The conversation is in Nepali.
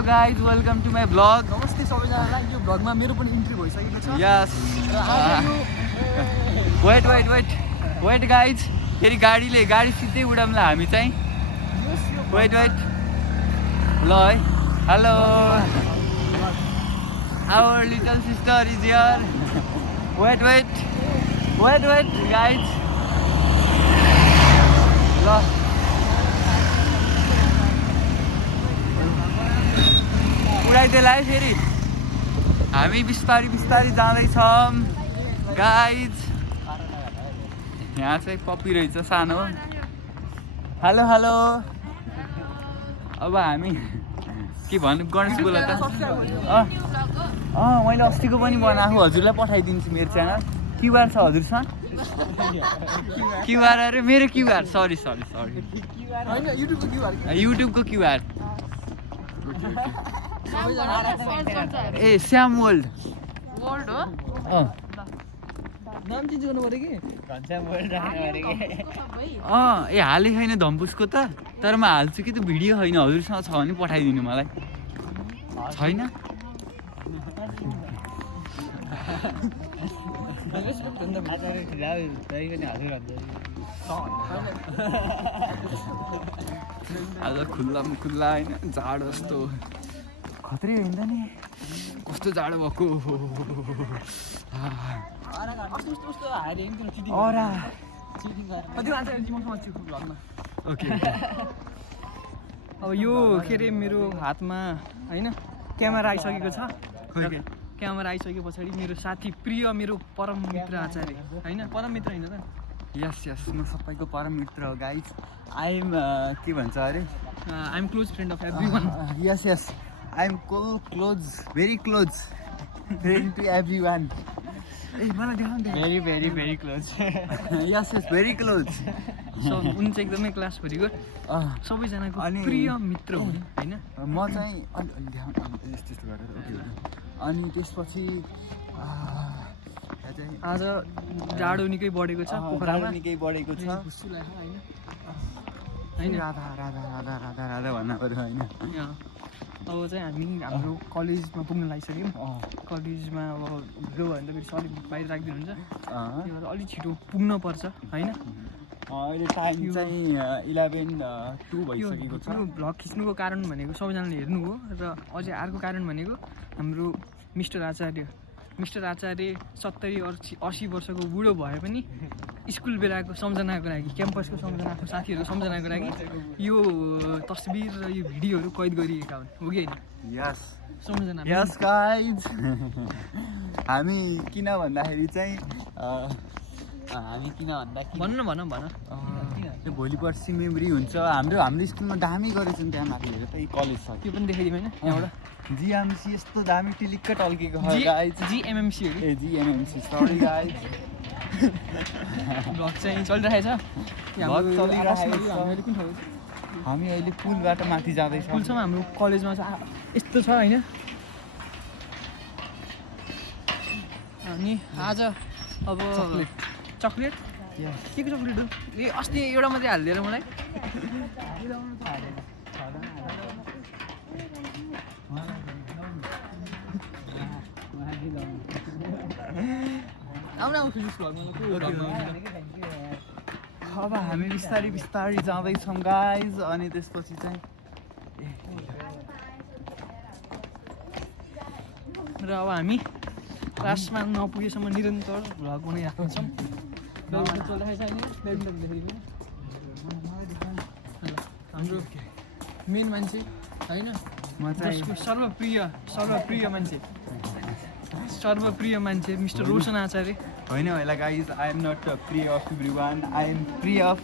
Hello guys, welcome to my vlog. नमस्ते सबैजनालाई यो भ्लगमा मेरो पनि इन्ट्री भइसकेको छ Yes. Wait guys. फेरि गाडी सिधै उडाउँला हामी चाहिँ. Wait. ल है. Hello. Our little sister is here. Wait guys. ल उडाइदेला है फेरि हामी बिस्तारी जाँदैछौँ गाइज यहाँ चाहिँ पपी रहेछ सानो हेलो अब हामी के भन्नु गणेश बोला त मैले अस्तिको पनि बनाएको हजुरलाई पठाइदिन्छु मेरो च्यानल क्युआर छ हजुरसँग क्युआर अरे मेरो क्युआर सरी युट्युबको क्युआर ए श्याम वर्ल्ड हो नाम चेन्ज गर्नु पर्यो कि घनश्याम वर्ल्ड राख्नु पर्यो कि ए हालै छैन धम्पुसको त तर म हाल्छु कि त भिडियो छैन हजुरसँग छ भने पठाइदिनु मलाई छैन आज खुल्ला होइन जाडो जस्तो खत्रै होइन नि कस्तो जाडो भएको ओके अब यो के अरे मेरो हातमा होइन क्यामेरा आइसकेको छ क्यामेरा आइसके पछाडि मेरो साथी प्रिय मेरो परम मित्र आचार्य होइन परम मित्र होइन त यस म सबैको परम मित्र हो गाइज आइएम के भन्छ अरे I am close friend of everyone yes I am very close friend to everyone ए मलाई देखाउनु very close yes very close उनी चाहिँ एकदमै क्लास भरिको सबैजनाको प्रिय मित्र हुन् होइन म चाहिँ अलि यस्तो गरेर अनि त्यसपछि आज जाडो निकै बढेको छ पोखरामा निकै बढेको छ होइन राधा भन्न पर्यो होइन अब चाहिँ हामी हाम्रो कलेजमा पुग्न लागिसक्यौँ कलेजमा अब भिडियो भयो भने त फेरि सरी बाहिर राखिदिनुहुन्छ त्यही भएर अलिक छिटो पुग्न पर्छ होइन अहिले टाइम चाहिँ 11:02 भइसकेको छ यो भ्लग खिच्नुको कारण भनेको सबैजनाले हेर्नु हो र अझै अर्को कारण भनेको हाम्रो मिस्टर आचार्य 70-80 वर्षको बुढो भए पनि स्कुल बेलाको सम्झनाको लागि क्याम्पसको सम्झनाको साथीहरूको सम्झनाको लागि यो तस्बिर र यो भिडियोहरू कैद गरिएका हुन् हो कि होइन यस सम्झना यस गाइज हामी किन भन्दाखेरि चाहिँ भन त्यो भोलि पर्सि मेमोरी हुन्छ हाम्रो स्कुलमा दामी गरेछ नि त्यहाँ माथि हेरेर त कलेज छ त्यो पनि देखाइदिउँ होइन यहाँबाट जिएमसी यस्तो दामी टिलिक्क टल्केको छ गाइज जिएमएमसी हो ए जिएमएमसी सरी गाइज भ्लग चाहिँ चलिरहेको छ हामी अहिले पुलबाट माथि जाँदैछौँ पुलसम्म हाम्रो कलेजमा चाहिँ यस्तो छ होइन अनि आज अब चक्लेट के को चक्लेट हो ए अस्ति एउटा मात्रै हालिदिएर मलाई अब हामी बिस्तारी जाँदैछौँ गाइज अनि त्यसपछि चाहिँ र अब हामी क्लासमा नपुगेसम्म निरन्तर भ्लग बनाइरहेको छौँ हाम्रो मेन मान्छे होइन जसको सर्वप्रिय मान्छे मिस्टर रोशन आचार्य होइन होला गाइज आई एम नट प्रिय अफ एभ्रीवान आई एम प्रिय अफ